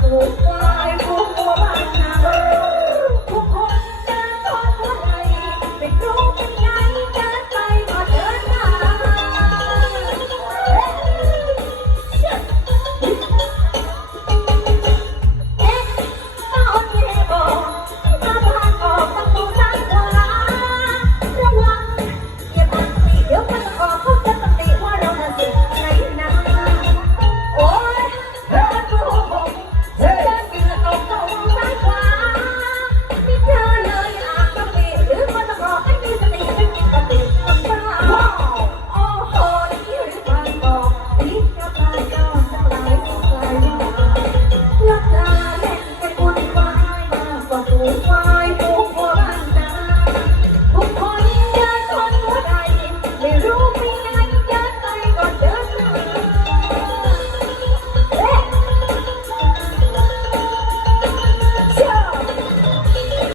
มูกควา time.